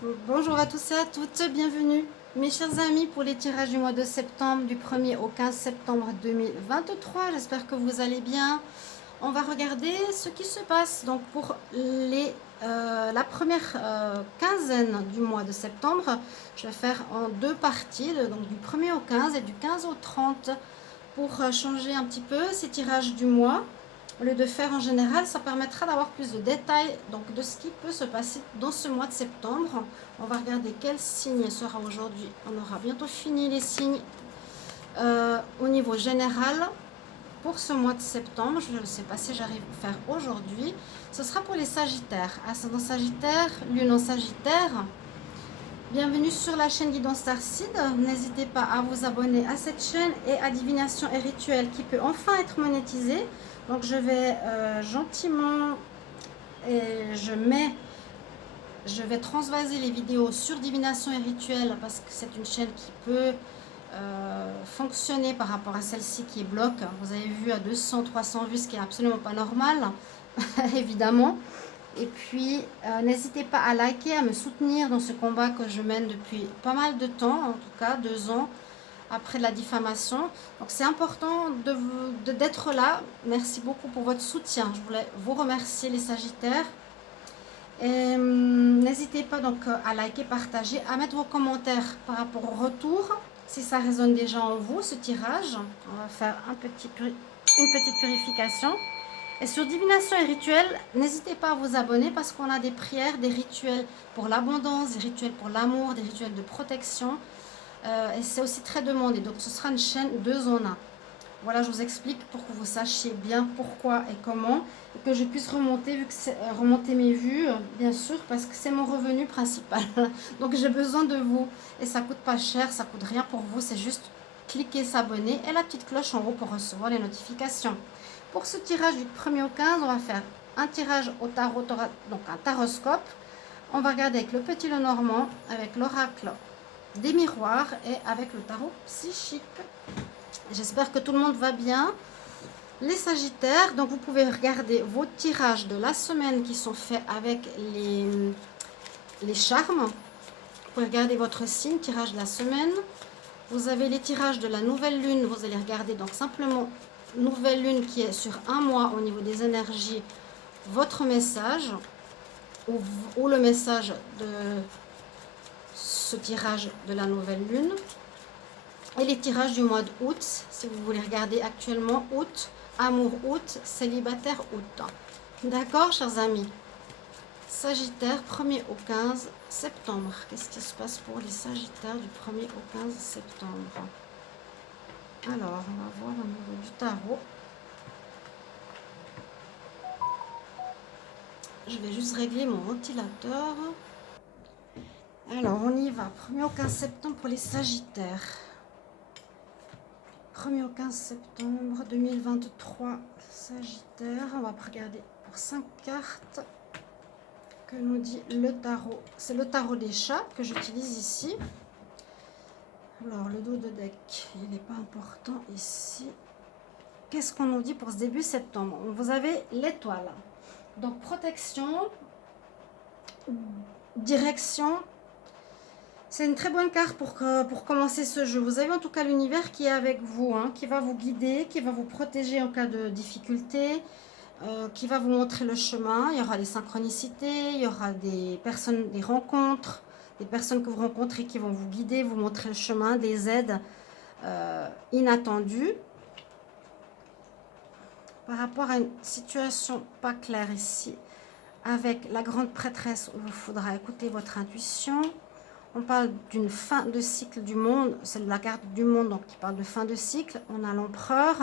Bonjour à tous et à toutes, bienvenue mes chers amis pour les tirages du mois de septembre, du 1er au 15 septembre 2023. J'espère que vous allez bien. On va regarder ce qui se passe donc pour la première quinzaine du mois de septembre. Je vais faire en deux parties, donc du 1er au 15 et du 15 au 30 pour changer un petit peu ces tirages du mois. Au lieu de faire en général, ça permettra d'avoir plus de détails donc de ce qui peut se passer dans ce mois de septembre. On va regarder quel signe sera aujourd'hui. On aura bientôt fini les signes au niveau général pour ce mois de septembre. Je ne sais pas si j'arrive à faire aujourd'hui. Ce sera pour les Sagittaires. Ascendant Sagittaire, Lune en Sagittaire. Bienvenue sur la chaîne Guidance Starseed. N'hésitez pas à vous abonner à cette chaîne et à Divination et Rituel qui peut enfin être monétisée. Donc je vais gentiment et je vais transvaser les vidéos sur Divination et Rituel parce que c'est une chaîne qui peut fonctionner par rapport à celle-ci qui est bloc. Vous avez vu à 200, 300 vues, ce qui est absolument pas normal, évidemment. Et puis, n'hésitez pas à liker, à me soutenir dans ce combat que je mène depuis pas mal de temps, en tout cas 2 ans après la diffamation. Donc c'est important d'être là. Merci beaucoup pour votre soutien. Je voulais vous remercier les Sagittaires. N'hésitez pas donc à liker, partager, à mettre vos commentaires par rapport au retour, si ça résonne déjà en vous, ce tirage. On va faire une petite purification. Et sur Divination et Rituel, n'hésitez pas à vous abonner parce qu'on a des prières, des rituels pour l'abondance, des rituels pour l'amour, des rituels de protection. Et c'est aussi très demandé. Donc ce sera une chaîne 2 en 1. Voilà, je vous explique pour que vous sachiez bien pourquoi et comment. Et que je puisse remonter mes vues, bien sûr, parce que c'est mon revenu principal. Donc j'ai besoin de vous. Et ça coûte pas cher, ça coûte rien pour vous. C'est juste cliquer, s'abonner et la petite cloche en haut pour recevoir les notifications. Pour ce tirage du 1er au 15, on va faire un tirage au tarot, donc un taroscope. On va regarder avec le petit Lenormand, avec l'oracle des miroirs et avec le tarot psychique. J'espère que tout le monde va bien. Les Sagittaires, donc vous pouvez regarder vos tirages de la semaine qui sont faits avec les charmes. Vous pouvez regarder votre signe, tirage de la semaine. Vous avez les tirages de la nouvelle lune. Vous allez regarder donc simplement nouvelle lune qui est sur un mois au niveau des énergies, votre message ou le message de ce tirage de la nouvelle lune. Et les tirages du mois d'août, si vous voulez regarder actuellement août, amour août, célibataire août. D'accord, chers amis? Sagittaire, 1er au 15 septembre. Qu'est-ce qui se passe pour les Sagittaires du 1er au 15 septembre? Alors, on va voir au niveau du tarot. Je vais juste régler mon ventilateur. Alors, on y va. 1er au 15 septembre pour les Sagittaires. 1er au 15 septembre 2023, Sagittaire. On va regarder pour 5 cartes. Que nous dit le tarot? C'est le tarot des chats que j'utilise ici. Alors, le dos de deck, il n'est pas important ici. Qu'est-ce qu'on nous dit pour ce début septembre? Vous avez l'étoile. Donc, protection, direction. C'est une très bonne carte pour commencer ce jeu. Vous avez en tout cas l'univers qui est avec vous, hein, qui va vous guider, qui va vous protéger en cas de difficulté, qui va vous montrer le chemin. Il y aura des synchronicités, il y aura des personnes, des rencontres, des personnes que vous rencontrez qui vont vous guider, vous montrer le chemin, des aides inattendues. Par rapport à une situation pas claire ici, avec la grande prêtresse, où il faudra écouter votre intuition. On parle d'une fin de cycle du monde, c'est la carte du monde donc qui parle de fin de cycle. On a l'empereur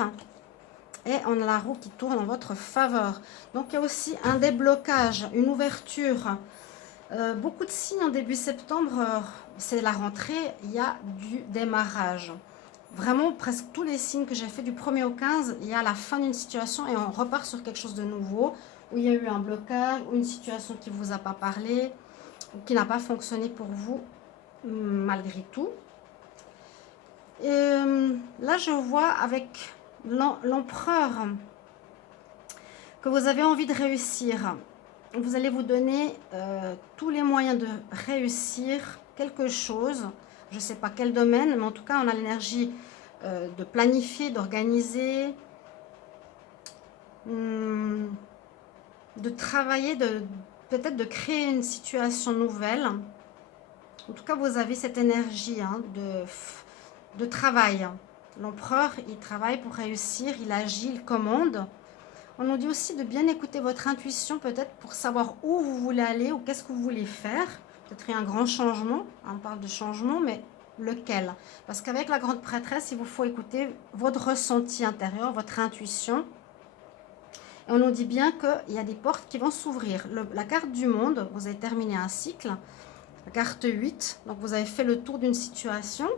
et on a la roue qui tourne en votre faveur. Donc il y a aussi un déblocage, une ouverture. Beaucoup de signes en début septembre, c'est la rentrée, il y a du démarrage. Vraiment, presque tous les signes que j'ai fait du 1er au 15, il y a la fin d'une situation et on repart sur quelque chose de nouveau, où il y a eu un blocage, ou une situation qui ne vous a pas parlé, ou qui n'a pas fonctionné pour vous, malgré tout. Et là, je vois avec l'empereur que vous avez envie de réussir. vous allez vous donner tous les moyens de réussir quelque chose. Je ne sais pas quel domaine, mais en tout cas, on a l'énergie de planifier, d'organiser, de travailler, peut-être de créer une situation nouvelle. En tout cas, vous avez cette énergie hein, de travail. L'empereur, il travaille pour réussir, il agit, il commande. On nous dit aussi de bien écouter votre intuition, peut-être pour savoir où vous voulez aller ou qu'est-ce que vous voulez faire. Peut-être il y a un grand changement, on parle de changement, mais lequel? Parce qu'avec la grande prêtresse, il vous faut écouter votre ressenti intérieur, votre intuition. Et on nous dit bien qu'il y a des portes qui vont s'ouvrir. La carte du monde, vous avez terminé un cycle, la carte 8, donc vous avez fait le tour d'une situation.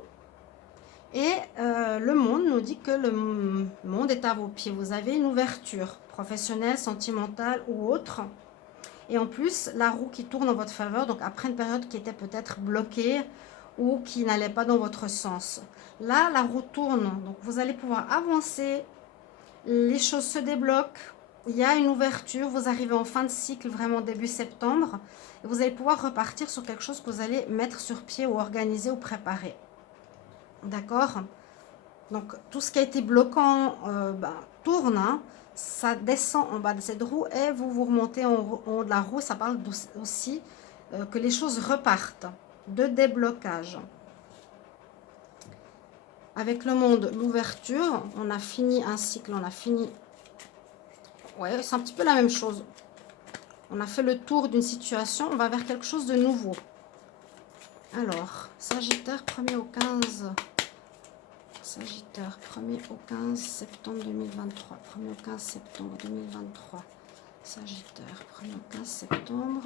Et le monde nous dit que le monde est à vos pieds. Vous avez une ouverture professionnelle, sentimentale ou autre. Et en plus, la roue qui tourne en votre faveur, donc après une période qui était peut-être bloquée ou qui n'allait pas dans votre sens. Là, la roue tourne, donc vous allez pouvoir avancer, les choses se débloquent, il y a une ouverture, vous arrivez en fin de cycle, vraiment début septembre, et vous allez pouvoir repartir sur quelque chose que vous allez mettre sur pied ou organiser ou préparer. D'accord? Donc, tout ce qui a été bloquant tourne, hein, ça descend en bas de cette roue et vous remontez en haut de la roue. Ça parle aussi que les choses repartent, de déblocage. Avec le monde, l'ouverture, on a fini un cycle, on a fini... Ouais, c'est un petit peu la même chose. On a fait le tour d'une situation, on va vers quelque chose de nouveau. Alors, Sagittaire, 1er au 15... Sagittaire, 1er au 15 septembre 2023. 1er au 15 septembre 2023. Sagittaire, 1er au 15 septembre.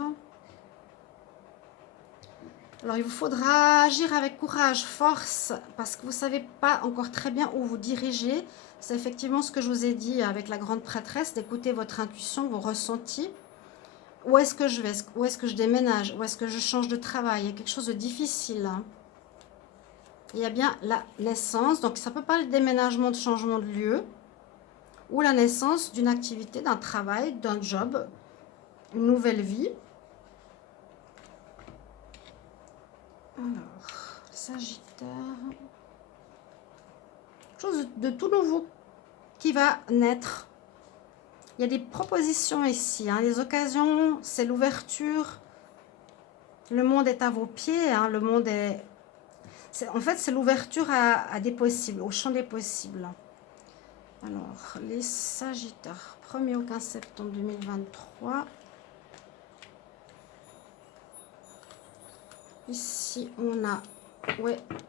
Alors, il vous faudra agir avec courage, force, parce que vous ne savez pas encore très bien où vous dirigez. C'est effectivement ce que je vous ai dit avec la grande prêtresse, d'écouter votre intuition, vos ressentis. Où est-ce que je vais? Où est-ce que je déménage? Où est-ce que je change de travail? Il y a quelque chose de difficile, hein. Il y a bien la naissance, donc ça peut pas le déménagement, de changement de lieu, ou la naissance d'une activité, d'un travail, d'un job, une nouvelle vie. Alors, Sagittaire, chose de tout nouveau qui va naître. Il y a des propositions ici, hein, les occasions, c'est l'ouverture. Le monde est à vos pieds, hein, le monde est... En fait, c'est l'ouverture à des possibles, au champ des possibles. Alors, les Sagittaires, 1er au 15 septembre 2023. Ici, on a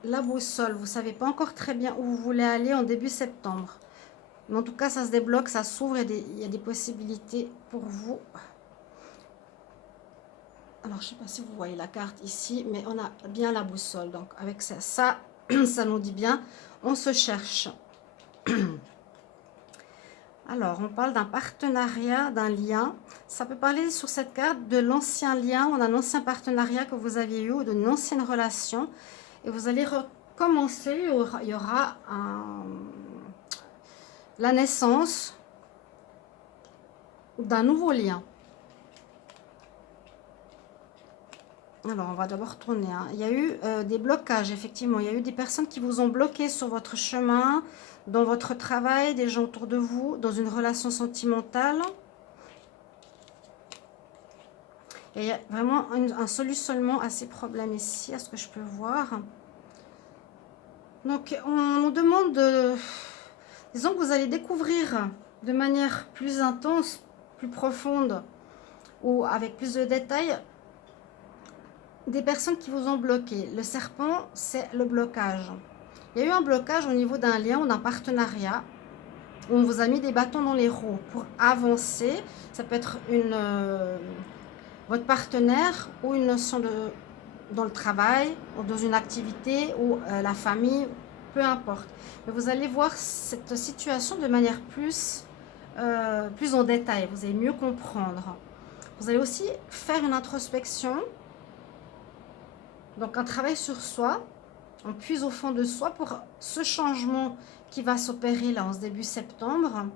la boussole. Vous ne savez pas encore très bien où vous voulez aller en début septembre. Mais en tout cas, ça se débloque, ça s'ouvre et il y a des possibilités pour vous. Alors, je ne sais pas si vous voyez la carte ici, mais on a bien la boussole. Donc, avec ça, ça nous dit bien, on se cherche. Alors, on parle d'un partenariat, d'un lien. Ça peut parler sur cette carte de l'ancien lien ou d'un ancien partenariat que vous aviez eu ou d'une ancienne relation. Et vous allez recommencer, il y aura la naissance d'un nouveau lien. Alors, on va d'abord tourner. Hein. Il y a eu des blocages, effectivement. Il y a eu des personnes qui vous ont bloqué sur votre chemin, dans votre travail, des gens autour de vous, dans une relation sentimentale. Et il y a vraiment un solutionnement à ces problèmes ici, à ce que je peux voir. Donc, on nous demande de... Disons que vous allez découvrir de manière plus intense, plus profonde, ou avec plus de détails, des personnes qui vous ont bloqué. Le serpent, c'est le blocage. Il y a eu un blocage au niveau d'un lien ou d'un partenariat où on vous a mis des bâtons dans les roues pour avancer. Ça peut être votre partenaire ou une notion dans le travail ou dans une activité ou la famille, peu importe. Mais vous allez voir cette situation de manière plus en détail. Vous allez mieux comprendre. Vous allez aussi faire une introspection. Donc un travail sur soi, on puise au fond de soi pour ce changement qui va s'opérer là en ce début septembre.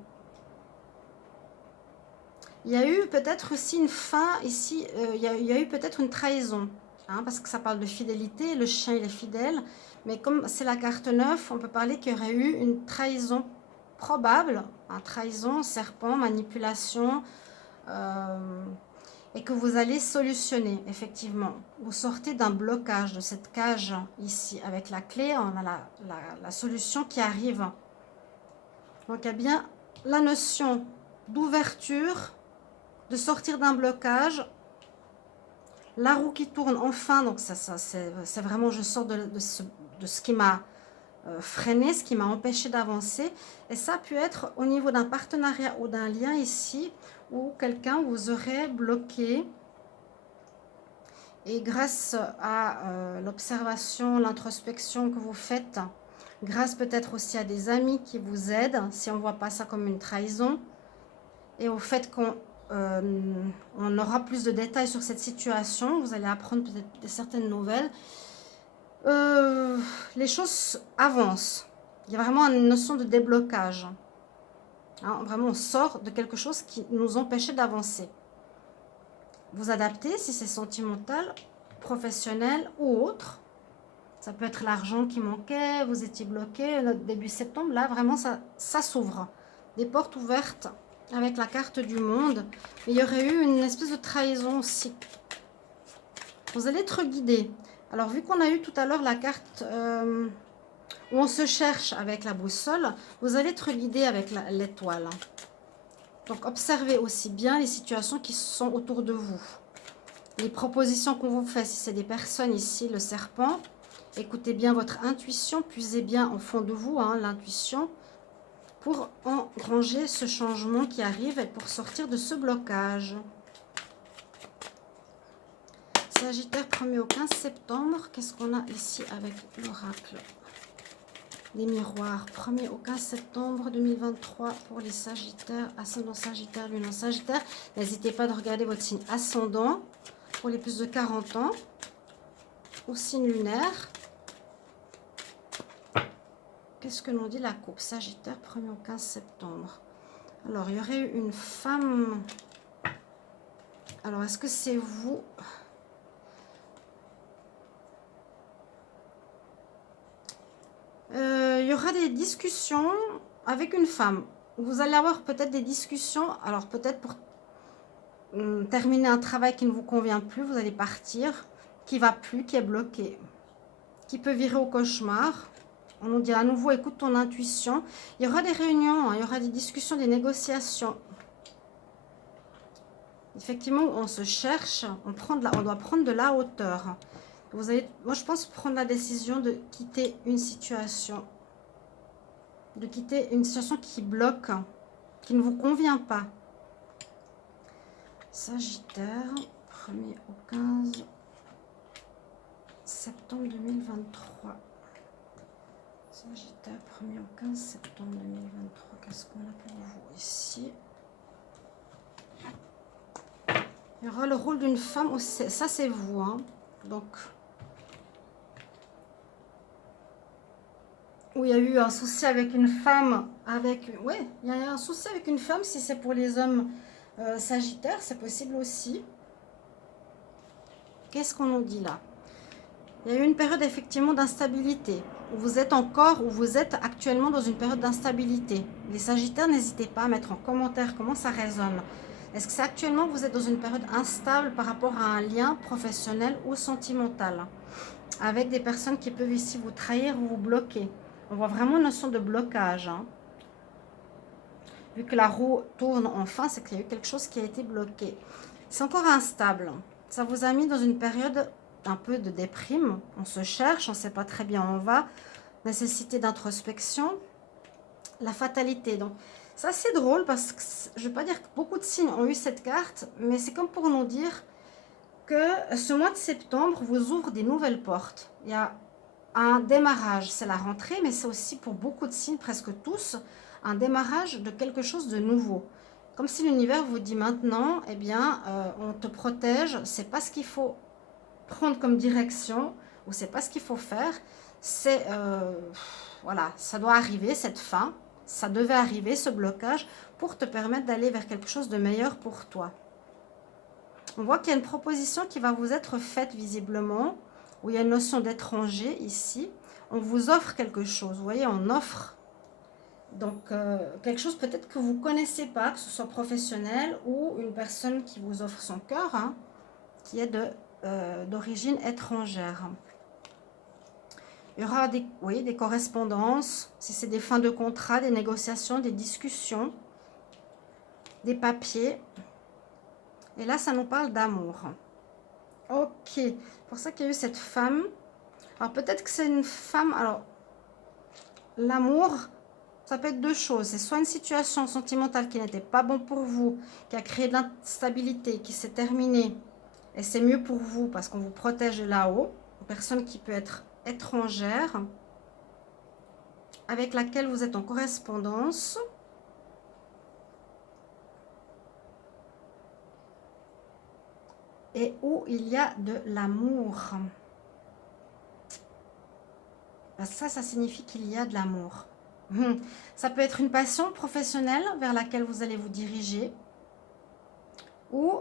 Il y a eu peut-être aussi une fin ici, il y a eu peut-être une trahison, hein, parce que ça parle de fidélité, le chien il est fidèle, mais comme c'est la carte 9, on peut parler qu'il y aurait eu une trahison probable, hein, trahison, serpent, manipulation, et que vous allez solutionner, effectivement. Vous sortez d'un blocage, de cette cage ici, avec la clé, on a la solution qui arrive. Donc il y a bien la notion d'ouverture, de sortir d'un blocage, la roue qui tourne enfin, donc ça c'est vraiment, je sors de ce qui m'a freiné, ce qui m'a empêché d'avancer, et ça a pu être au niveau d'un partenariat ou d'un lien ici, où quelqu'un vous aurait bloqué, et grâce à l'observation, l'introspection que vous faites, grâce peut-être aussi à des amis qui vous aident, si on ne voit pas ça comme une trahison, et au fait on aura plus de détails sur cette situation, vous allez apprendre peut-être certaines nouvelles, les choses avancent. Il y a vraiment une notion de déblocage, hein, vraiment on sort de quelque chose qui nous empêchait d'avancer. Vous adaptez si c'est sentimental, professionnel ou autre. Ça peut être l'argent qui manquait, vous étiez bloqué début septembre, là vraiment ça s'ouvre, des portes ouvertes avec la carte du monde. Mais il y aurait eu une espèce de trahison aussi. Vous allez être guidé. Alors vu qu'on a eu tout à l'heure la carte où on se cherche avec la boussole, vous allez être guidé avec l'étoile. Donc observez aussi bien les situations qui sont autour de vous. Les propositions qu'on vous fait, si c'est des personnes ici, le serpent, écoutez bien votre intuition, puisez bien au fond de vous, hein, l'intuition, pour engranger ce changement qui arrive et pour sortir de ce blocage. Sagittaire, 1er au 15 septembre, qu'est-ce qu'on a ici avec l'oracle des miroirs? 1er au 15 septembre 2023 pour les Sagittaires, ascendant Sagittaire, lune en Sagittaire. N'hésitez pas de regarder votre signe ascendant pour les plus de 40 ans, ou signe lunaire. Qu'est-ce que nous dit la coupe? Sagittaire, 1er au 15 septembre. Alors, il y aurait eu une femme. Alors, est-ce que c'est vous? Il y aura des discussions avec une femme. Vous allez avoir peut-être des discussions. Alors, peut-être pour terminer un travail qui ne vous convient plus, vous allez partir, qui va plus, qui est bloqué, qui peut virer au cauchemar. On nous dit à nouveau, écoute ton intuition. Il y aura des réunions, hein, il y aura des discussions, des négociations. Effectivement, on se cherche, on doit prendre de la hauteur. Vous allez, moi, je pense prendre la décision de quitter une situation. De quitter une situation qui bloque, qui ne vous convient pas. Sagittaire, 1er au 15 septembre 2023. Sagittaire, 1er au 15 septembre 2023. Qu'est-ce qu'on a pour vous ici? Il y aura le rôle d'une femme aussi. Ça, c'est vous, hein. Donc, où il y a eu un souci avec une femme. Oui, il y a un souci avec une femme. Si c'est pour les hommes sagittaires, c'est possible aussi. Qu'est-ce qu'on nous dit là? Il y a eu une période effectivement d'instabilité. Vous êtes actuellement dans une période d'instabilité. Les Sagittaires, n'hésitez pas à mettre en commentaire comment ça résonne. Est-ce que c'est actuellement vous êtes dans une période instable par rapport à un lien professionnel ou sentimental, avec des personnes qui peuvent ici vous trahir ou vous bloquer? On voit vraiment une notion de blocage, hein. Vu que la roue tourne enfin, c'est qu'il y a eu quelque chose qui a été bloqué. C'est encore instable. Ça vous a mis dans une période un peu de déprime. On se cherche, on ne sait pas très bien où on va. Nécessité d'introspection. La fatalité. Donc, ça c'est drôle parce que je ne veux pas dire que beaucoup de signes ont eu cette carte, mais c'est comme pour nous dire que ce mois de septembre vous ouvre des nouvelles portes. Il y a un démarrage, c'est la rentrée, mais c'est aussi pour beaucoup de signes, presque tous, un démarrage de quelque chose de nouveau. Comme si l'univers vous dit maintenant, eh bien, on te protège, c'est pas ce qu'il faut prendre comme direction, ou c'est pas ce qu'il faut faire. C'est, voilà, ça doit arriver, cette fin. ça devait arriver, ce blocage, pour te permettre d'aller vers quelque chose de meilleur pour toi. On voit qu'il y a une proposition qui va vous être faite visiblement, où il y a une notion d'étranger ici. On vous offre quelque chose, vous voyez, on offre donc quelque chose peut-être que vous ne connaissez pas, que ce soit professionnel ou une personne qui vous offre son cœur, hein, qui est d'origine étrangère. Il y aura des correspondances, si c'est des fins de contrat, des négociations, des discussions, des papiers. Et là, ça nous parle d'amour. Ok, c'est pour ça qu'il y a eu cette femme. Alors peut-être que c'est une femme, alors l'amour, ça peut être deux choses. C'est soit une situation sentimentale qui n'était pas bon pour vous, qui a créé de l'instabilité, qui s'est terminée. Et c'est mieux pour vous parce qu'on vous protège de là-haut. Une personne qui peut être étrangère, avec laquelle vous êtes en correspondance. Et où il y a de l'amour. Ça signifie qu'il y a de l'amour. Ça peut être une passion professionnelle vers laquelle vous allez vous diriger. Ou,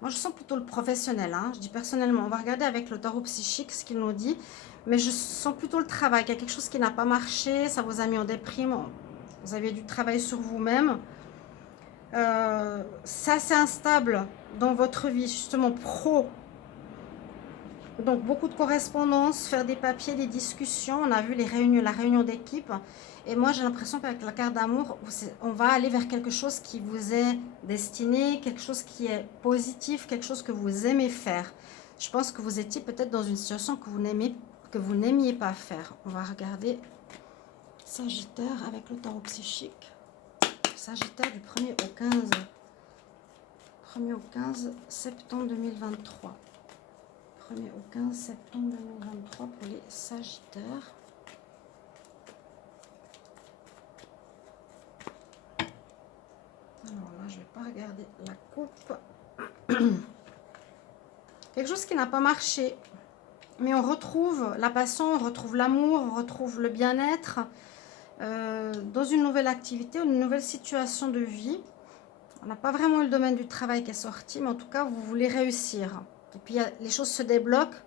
moi je sens plutôt le professionnel, hein, je dis personnellement. On va regarder avec le tarot psychique ce qu'il nous dit. Mais je sens plutôt le travail. Il y a quelque chose qui n'a pas marché, ça vous a mis en déprime. Vous avez du travail sur vous-même. C'est assez instable dans votre vie, justement pro. Donc beaucoup de correspondances, faire des papiers, des discussions. On a vu les réunions, la réunion d'équipe. Et moi j'ai l'impression qu'avec la carte d'amour, on va aller vers quelque chose qui vous est destiné, quelque chose qui est positif, quelque chose que vous aimez faire. Je pense que vous étiez peut-être dans une situation que vous n'aimiez pas faire. On va regarder Sagittaire avec le tarot psychique. Sagittaire du 1er au 15. 1er au 15 septembre 2023. 1er au 15 septembre 2023 pour les Sagittaires. Alors là, je ne vais pas regarder la coupe. Quelque chose qui n'a pas marché. Mais on retrouve la passion, on retrouve l'amour, on retrouve le bien-être dans une nouvelle activité, une nouvelle situation de vie. On n'a pas vraiment eu le domaine du travail qui est sorti, mais en tout cas, vous voulez réussir. Et puis, les choses se débloquent.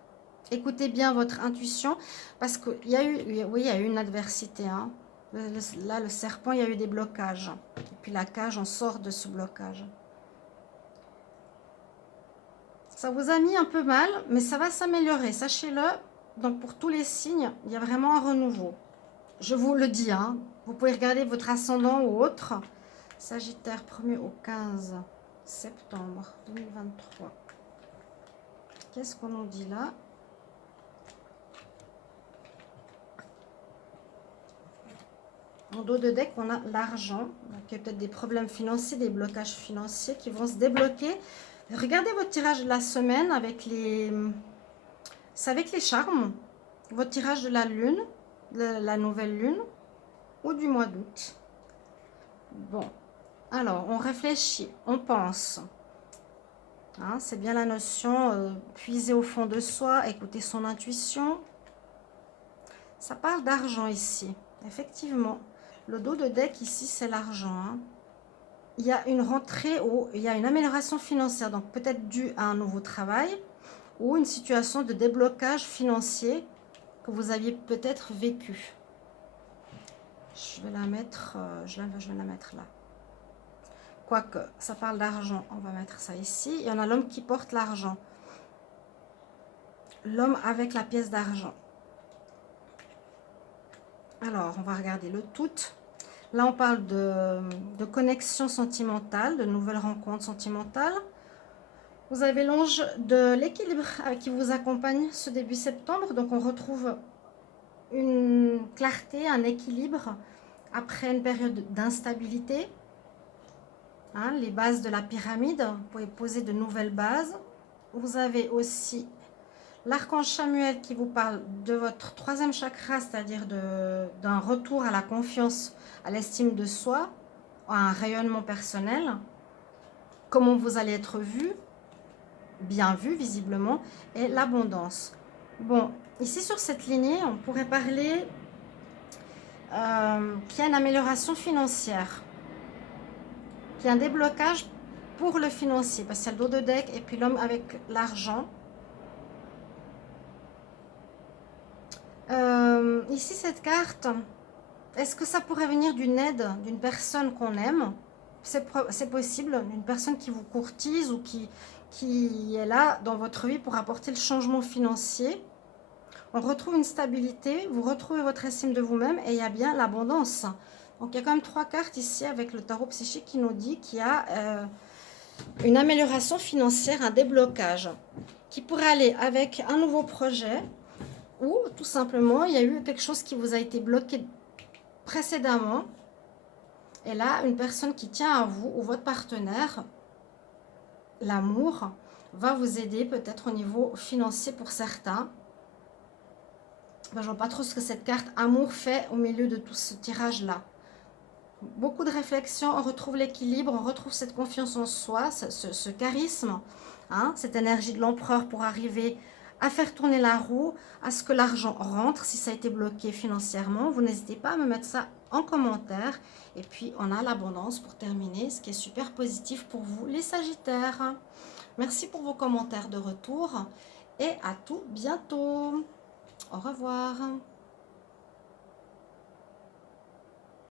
Écoutez bien votre intuition, parce qu'il y a eu, oui, il y a eu une adversité. Hein. Là, le serpent, il y a eu des blocages. Et puis la cage, on sort de ce blocage. Ça vous a mis un peu mal, mais ça va s'améliorer, sachez-le. Donc, pour tous les signes, il y a vraiment un renouveau. Je vous le dis, hein. Vous pouvez regarder votre ascendant ou autre. Sagittaire 1er au 15 septembre 2023. Qu'est-ce qu'on nous dit là? En dos de deck, on a l'argent. Donc, il y a peut-être des problèmes financiers, des blocages financiers qui vont se débloquer. Regardez votre tirage de la semaine avec les... C'est avec les charmes. Votre tirage de la lune, de la nouvelle lune ou du mois d'août. Bon, alors on réfléchit, on pense. Hein, c'est bien la notion, puiser au fond de soi, écouter son intuition. Ça parle d'argent ici, effectivement. Le dos de deck ici, c'est l'argent. Hein. Il y a une rentrée ou il y a une amélioration financière, donc peut-être due à un nouveau travail ou une situation de déblocage financier que vous aviez peut-être vécu. Je vais la mettre, je vais la mettre là. Quoique, ça parle d'argent, on va mettre ça ici. Il y en a l'homme qui porte l'argent. L'homme avec la pièce d'argent. Alors, on va regarder le tout. Là, on parle de connexion sentimentale, de nouvelles rencontres sentimentales. Vous avez l'ange de l'équilibre qui vous accompagne ce début septembre. Donc, on retrouve une clarté, un équilibre après une période d'instabilité. Hein, les bases de la pyramide, vous pouvez poser de nouvelles bases. Vous avez aussi l'archange Chamuel qui vous parle de votre troisième chakra, c'est-à-dire d'un retour à la confiance, à l'estime de soi, à un rayonnement personnel. Comment vous allez être vu, bien vu visiblement, et l'abondance. Bon, ici sur cette lignée, on pourrait parler qu'il y a une amélioration financière, qu'il y a un déblocage pour le financier, parce qu'il y a le dos de deck et puis l'homme avec l'argent. Ici, cette carte, est-ce que ça pourrait venir d'une aide d'une personne qu'on aime? C'est possible, d'une personne qui vous courtise ou qui est là dans votre vie pour apporter le changement financier. On retrouve une stabilité, vous retrouvez votre estime de vous-même et il y a bien l'abondance. Donc il y a quand même 3 cartes ici avec le tarot psychique qui nous dit qu'il y a une amélioration financière, un déblocage qui pourrait aller avec un nouveau projet ou tout simplement il y a eu quelque chose qui vous a été bloqué précédemment. Et là, une personne qui tient à vous ou votre partenaire, l'amour, va vous aider peut-être au niveau financier pour certains. Ben, je ne vois pas trop ce que cette carte amour fait au milieu de tout ce tirage-là. Beaucoup de réflexion, on retrouve l'équilibre, on retrouve cette confiance en soi, ce charisme, hein, cette énergie de l'empereur pour arriver à faire tourner la roue, à ce que l'argent rentre si ça a été bloqué financièrement. Vous n'hésitez pas à me mettre ça en commentaire. Et puis, on a l'abondance pour terminer, ce qui est super positif pour vous, les Sagittaires. Merci pour vos commentaires de retour et à tout bientôt. Au revoir.